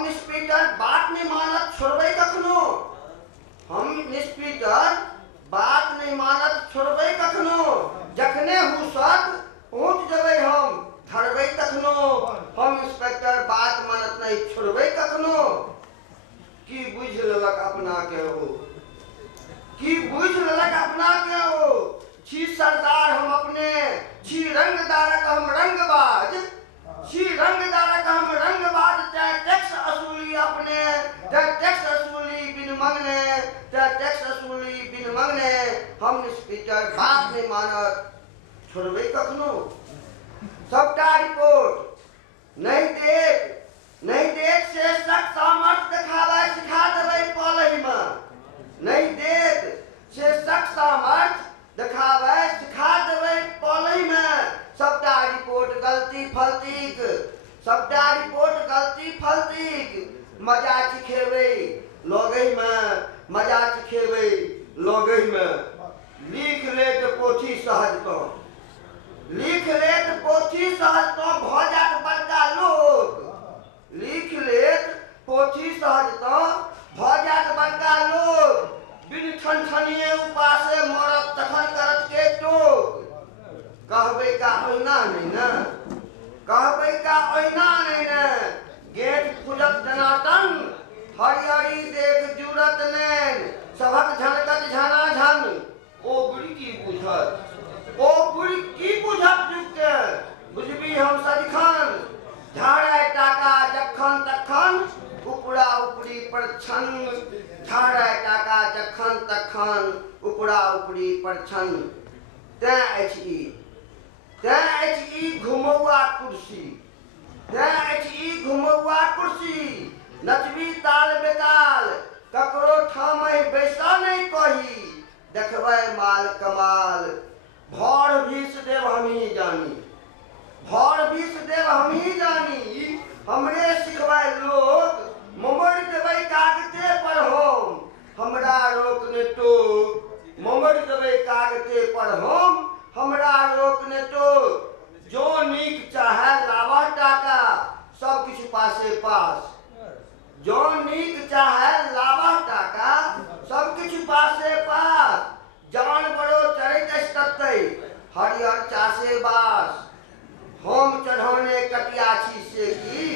निष्पीटर बात नहीं मानत छोड़बे कखनो। हम निष्पीटर बात नहीं मानत छोड़बे कखनो। जखने हुसत पहुँच जबे हम धरबे तखनो। हम इंस्पेक्टर बात मानत नहीं छोड़बे कखनो। की बुझ लेलक अपना के हो, की बुझ लेलक अपना के हो। छी सरदार हम अपने, छी रंगदारक हम रंगबाज, छी रंगदारक हम रंगबाज। चाहे टैक्स असूली अपने, चाहे टैक्स असूली बिन मंगने, चाहे टैक्स असूली बिन मंगने। हम निष्पीटर बात नहीं मानत छोड़बे कखनो। सबका रिपोर्ट नहीं देख से सख्त सामर्थ दिखावे सिखा देवे पलही में। नहीं देख से सख्त सामर्थ दिखावे सिखा देवे पलही में। सबका रिपोर्ट गलती फलतीक, सबका रिपोर्ट गलती फलतीक। मजा चिखेवे लोगही में, मजा चिखेवे लोगही में। लिख लेत पोथी सहजतो, लिख लेत पोथी सहजतो भ जात बड़का लोग। लिख लेत पोथी सहजतो भ जात बड़का लोग। बिन ठनठनिए उपासे मरत तखन करत के टोक। कहबे का ओहिना नहीं न, कहबे का ओहिना नहीं न। गेट खुजत दनातन हरियरी देख जुरत नैन। सबक झनकत झना झन ओ बुढ़ी की बुझत, ओ बुढ़ी की बुझत जुके। बुझबी हम सदिखन झाड़े टाका जखन तखन उपड़ा उपड़ी पर छन। झाड़े टाका जखन तखन उपड़ा उपड़ी पर छन। तैं अछि ई घुमौआ कुर्सी, तैं अछि ई घुमौआ कुर्सी। नचबी ताल बेताल ककरो ठामै बैसा नहीं कही। देखबै माल कमाल भर भीष देव हमही जानी, भर भीष देव हमही जानी। हमरे सिखबै लोग मोमर देबै कागते पर हम। हमरा रोकने टोक मोमर देबै कागते पर हम। हमरा रोकने टोक जो नीक चाहे लावा टाका सब किछु पासे पास। जो नीक चाहे लावा टाका सब किछु पासे पास। जान बड़ो चरैत तत्ते हरियर चासे बास। हम चढ़ौने कटिया छी से की,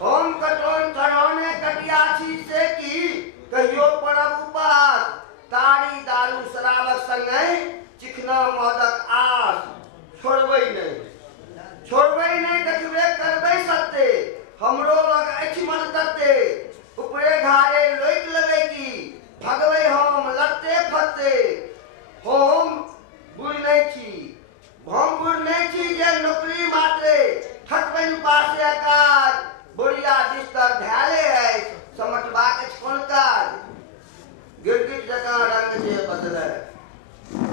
हम कटोन चढ़ौने कटिया छी से की। कहियो परब उपास तारी दारू शराबक संगे चिकना मदक आस। छोड़बै नहीं देखबे करबै सत्ते। हमरो लग अछि मन तत्ते ऊपरे घारे लोक लेबै की। भगबै हम लत्ते फत्ते। हम बुढ़ नहीं छी जे नौकरी मात्रे। ठकबै पासे काज बुढ़िया बिस्तर धैले अछि समटबाक अछि कोन काज। गिरगिट जकाँ रंग जे बदलै,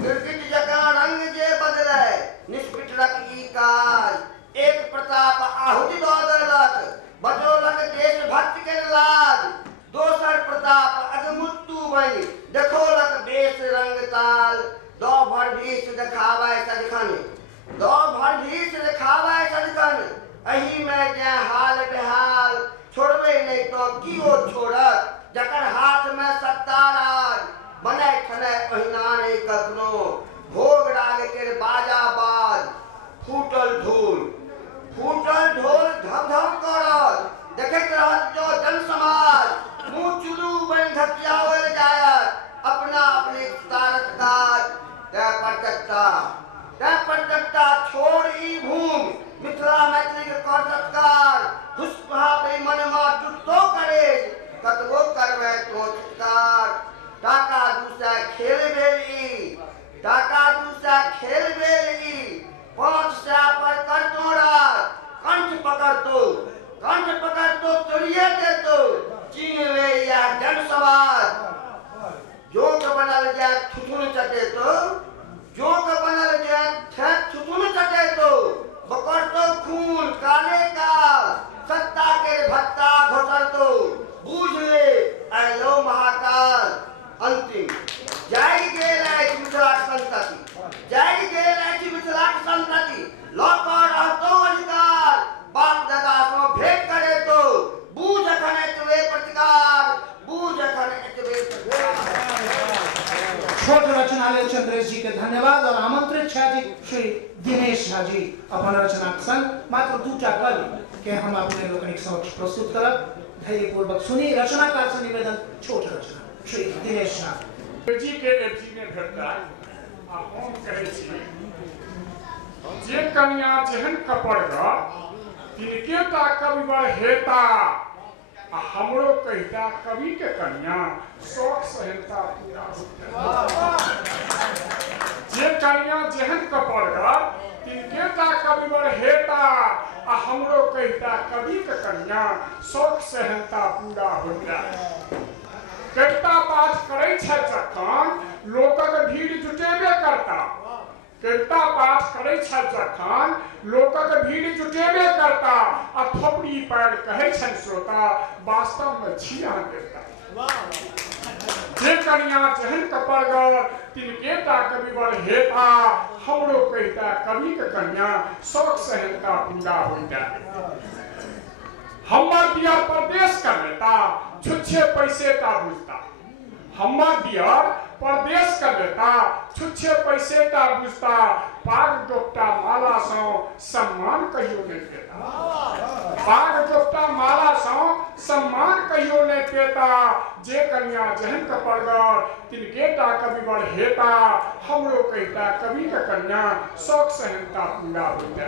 गिरगिट जकाँ रंग जे बदलै। निष्पीटरक ई काज एक प्रताप आहुति दऽ देलक। बजौलक देशभक्त के लाज। दोसर प्रताप अगमुत्तु बनि देखौलक बेस रंग ताल। दो भर भीष देखाबै सदिखन, दो भर भीष देखाबै सदिखन। एही में जे हाल बेहाल छोड़बै नहीं तो किओ छोड़त। जकर हाथ में सत्ता राज बनै ठनै ओहिना नहीं कखनो। भोग राग के बाजा बाज फूटल ढोल धम धम करत। देखैत रहत जो जन समाज मुँह चुलू बनि धकियावल जायत। अपना अपने तारत काज तै प्रत्यक्षता छोड़ ई भूमि। मिथिला मैथिली के कर सत्कार घुसपाबे मनमा टुटतो करे। कतबो करबै तो चित्कार। टाका दूसरा खेल बेली, टाका दूसरा खेल बेली। 5 सै पर करतो रात धन्यवाद और आमंत्रित जी श्री दिनेश झा जी अपन रचना संग मात्र 2टा कवि के हम अपने लोकनिक समक्ष प्रस्तुत करब। धैर्यपूर्वक सुनी रचनाकार से निवेदन छोट रचना श्री दिनेश झा जी के एफजी में भेटता आ हम कहै छी जे कन्या जेहन कपड़गा तिनके ता कवि बड़ हेता आ हमरो कहिता कवि के कन्या शौक सहनता पूरा होता। जे कन्या जेहन कपड़गा तिनके ता कवि बड़ हेता आ हमरो कहिता कवि के कन्या शौक सहनता पूरा होता। कविता पाठ करै छै जखन लोकक भीड़ जुटेबे करता। कविता पाठ करै छै जखन लोकक भीड़ जुटेबे करता आ थोपड़ी पैर कहै छन श्रोता वास्तव में छी अहाँ देवता। जे कन्या जेहन कपड़गर तिनके ता कवि बड़ हेता हमरो कहिता कवि के कन्या शौक सहनता पूरा होइता। हमर दिया परदेश कर लेता छुच्छे पैसे ता बुझता। हमर दिया परदेश कर लेता छुच्छे पैसे ता बुझता। पाग डोपटा माला सौ सम्मान कहियो नहीं पेता। पाग डोपटा माला सौ सम्मान कहियो नहीं पेता। जे कन्या जेहन कपड़गर तिनके ता कवि बड़ हेता हमरो कहिता कवि के कन्या शौक सहनता पूरा होता।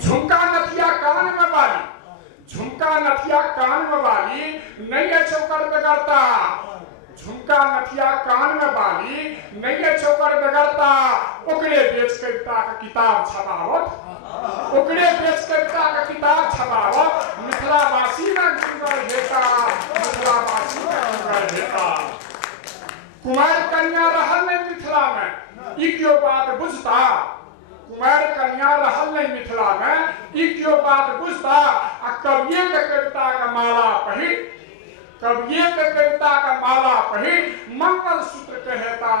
झुमका नथिया कान में वाली झुमका नथिया कान में वाली नहीं है चौकर बिगड़ता। झुमका नथिया कान में वाली नहीं है चौकर बिगड़ता। ओकरे बेच कविता का किताब छपावत ओकरे बेच कविता का किताब छपावत मिथिलावासी में गुंगर हेता मिथिलावासी में गुंगर हेता। कुमार कन्या रहल नहीं मिथिला में ई क्यों बात बुझता। कुमार कन्या रहल नहीं मिथिला में ई क्यों बात बुझता। आ कविये के कविता का माला पहिर कविये के कविता का माला पहिर मंगल सूत्र कहता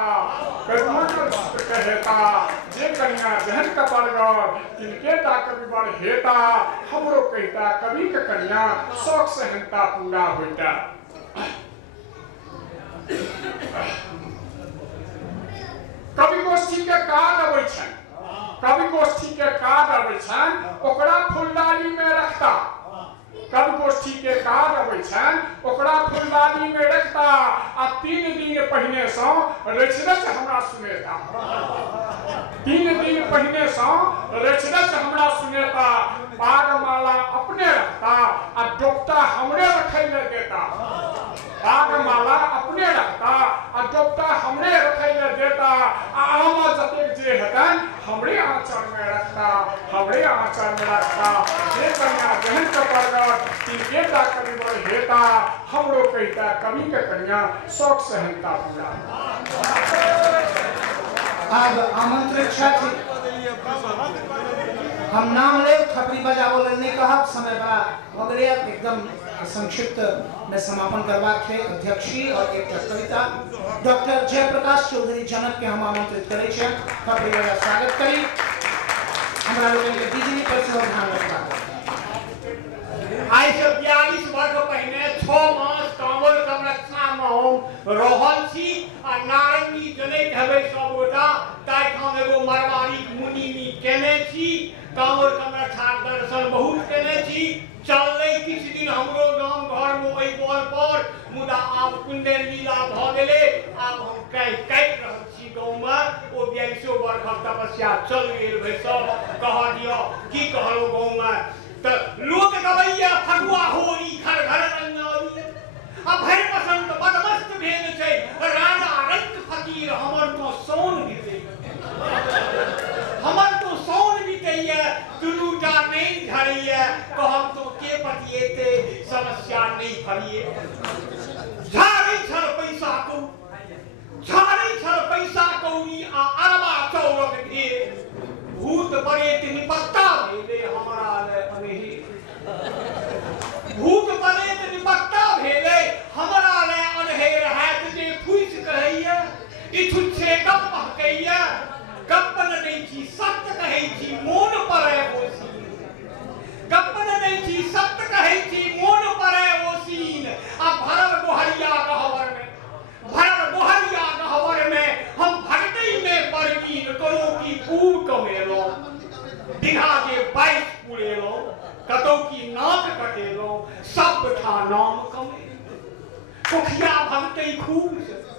मंगल सूत्र कहता। जे कन्या जेहन कपड़गर तिनके ता कवि बड़ हेता हमरो कहता कवि के कन्या शौक सहनता पूरा होता। कवि गोष्ठी के काज अबै छन कवि गोष्ठी के काज अबै छन ओकरा फुलडाली में रखता। कवि गोष्ठी के काज अबै छन ओकरा फुलडाली में रखता। आ 3 दिन पहिने सौ रचरच हमरा सुनेता। 3 दिन पहिने सौ रचरच हमरा सुनेता। पागमाला अपने रखता आ डोपटा हमरे रखै ले देता। पागमाला अपने रखता आ डोपटा हमरे रखै ले देता। आ आमा जतेक जे हेतन हमरे आंचल में रखता हमरे आंचल में रखता। जे कन्या जेहन कपड़गर तिनके ता कवि बड़ हेता हमरो कहिता कवि के कन्या शौक सहनता पूरा। अब आमंत्रित छथि हम नाम ले थपड़ी बजावो नहीं कहब समय बा वगैरह एकदम संक्षिप्त में समापन करवा के अध्यक्षी और एक कविता डॉक्टर जयप्रकाश चौधरी जनक के हम आमंत्रित करे छे थपड़ी बजा स्वागत करी। हमरा लोगन के बिजली पर से ध्यान रखबा। आई से 42 वर्ष पहले 6 मास कांवड़ संरक्षण में हम रहल छी आ नारंगी जनैत हेबै सब गोटा ताइ ठाम एगो मरवाड़ी मुनि केने छी। कांवड़ संरक्षण दर्शन बहुत केने छी। चललै किछ दिन हमरो गांव घर में ओइ बल पर मुदा आब कुंडल लीला भ गेलै। आब हम काटि रहल छी गांव में ओ 42 वर्ष तपस्या चल गेल भै सब कह दियो की कहलो गांव में त लोक गवैया फगुआ होरी घर घर रंगारी आ भरि बसंत बदमस्त भेल छै राजा रंग फकीर हमर तो सोन बीते हमर तो सोन बीतैया दुनूटा नहीं झड़ैया कहम तो के पतिएते समस्या नहीं फरिए। झाड़ी छल पैसा को झाड़ी छल पैसा कौड़ी आ अरबा चौरक ढेर भूत प्रेत निपत्ता भेले हमरा ले अनहि। भूत प्रेत निपत्ता भेले हमरा ले अनहेर हाथ जे फुइस कहैया ई छुच्छे गप कहैया गप्पन नहीं छी सत्य कहै छी मोन परै ओसीन। गप्पन नहीं छी सत्य कहै छी मोन परै ओसीन। आ भरल गोहरिया गहवर में कमेलौं बिघा जे 22 पुरेलौं कतौ की नाक कटेलौं सब ठा नाम कमेलौं कोखिया भगतै खूब चले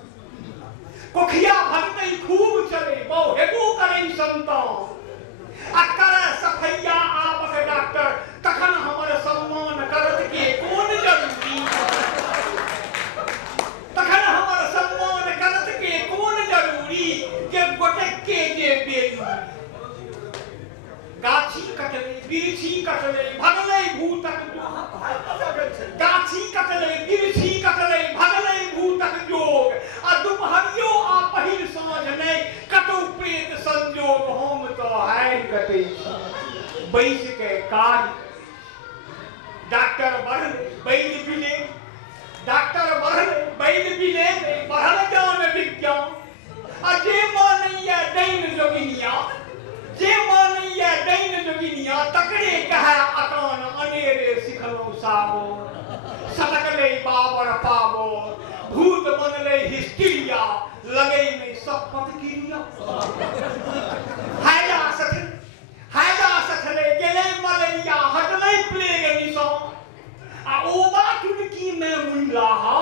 कोखिया भगतै खूब चले बहु हेबो करै संतान आ करे सफैया आबक डॉक्टर तखन हमर सम्मान करत के कोन जरूरी तखन हमर सम्मान करत के कोन जरूरी जे गोटक के जे बेलू गाछी कटले बिरछी कटले भगलै भूतक जोग गाछी कटले बिरछी कटले भगलै भूतक जोग आ दुपहरियो आ पहिल साँझ नै कतौ प्रेत संजोग हम तो हाय कटै बैस के काज डॉक्टर बढ़ले वैद्य बिले डॉक्टर बढ़ले वैद्य बिले बढ़ल ज्ञान विज्ञान आ जे मानैया दैन जोगिनिया जे मानैया दैन जोगिनिया तकरे कहे अकान अनेरे सिखलौं साबो सटकले बाबर पाबो भूत बनले हिस्टीरिया लगे में सब पतकिरिया हैजा सठले गेले मलेरिया हटले प्लेग निशान आ ओबा टुनकी में मुइलाहा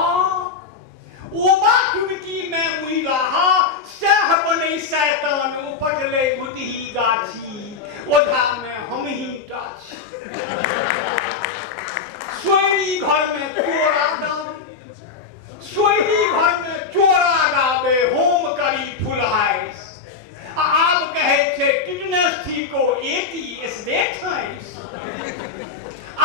ओबा टुनकी में मुइलाहा सह बनै शैतान उपटले गुदही गाछी ओझा में हम ही टाछ सोई घर में चोरा गावे सोई घर में चोरा गावे होम करी फुलहाइस आब कहे छे टिटनेस थीको 80 इस देट टाइम्स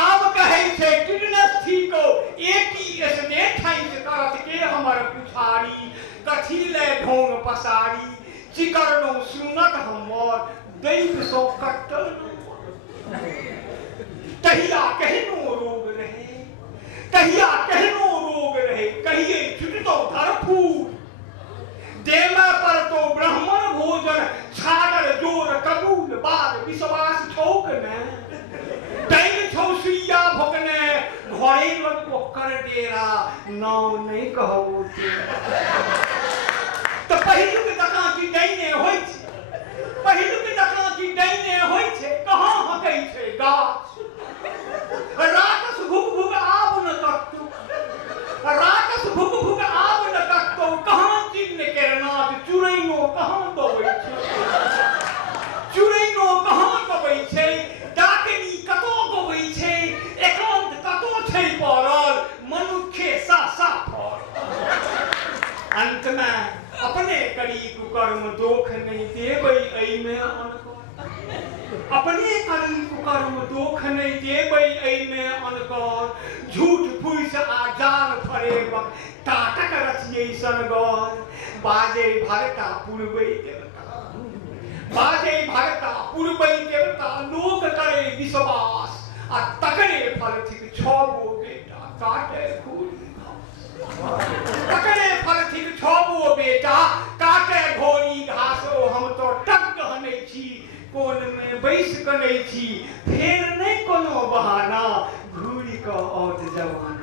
आब कहे छे टिटनेस थीको 80 इस देट टाइम्स करत के हमर पुछारी कथी ले ढोंग पसारी चिकरनो सुनत हमर दैव सो कटल तहिया कहनो रोग रहे तहिया कहनो रोग रहे कहिए छुटतो धरफूट देवा पर तो ब्राह्मण भोजन छागर जोर कबूल बाद विश्वास ठोक ने दैन छौ सुइया भोगने घरे लग ओकर डेरा नाव नहीं कहबो तो पहिलुक जकां की दैने होय छै पहिलुक जकां की दैने होय छै कहां हकै छै गाछ राकस भुक भुक आब न कटतो राकस भुक भुक आब न कटतो कहां चिन्ह केरनाथ चुरैनो कहां दबै छै चुरैनो कहां दबै छै डाकनी कतो गबै छै एकांत कतो छै पड़ल मनुखे सा सा फर अंत में अपने करी कुकर्म दोख नहीं देबै एई में अनकर अपने करी कुकर्म दोख नहीं देबै एई में अनकर झूठ फूस आ जान फरेबक टाटक रचियै सनगर बाजे भरता पुरबै देवता बाजे भरता पुरबै देवता लोक करे विश्वास आ तकरे फल थिक छबो बेटा काटे घोरी तकरे फल थिक छबो बेटा काटे घोरी घासो हम तो टक हनै छी कोन में बैस कनै छी फेर नहीं कोनो बहाना घूरी क औत जवान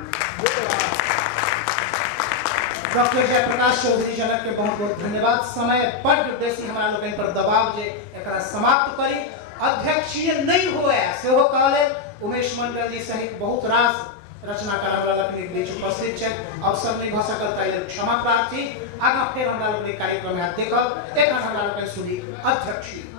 डॉक्टर जयप्रकाश चौधरी जनक के बहुत बहुत धन्यवाद समय बड़ बेसी हमरा लोगन पर दबाव जे एकरा समाप्त करी अध्यक्षीय नहीं होए सेहो कहले उमेश मंडल जी सहित बहुत रास रचनाकार हमरा लोगन बीच उपस्थित छै अवसर नहीं भ सकल ताहि लेल क्षमा प्रार्थी आगा फेर हमरा लोगन कार्यक्रम में देखब एखन हमरा लोगन सुनी अध्यक्षीय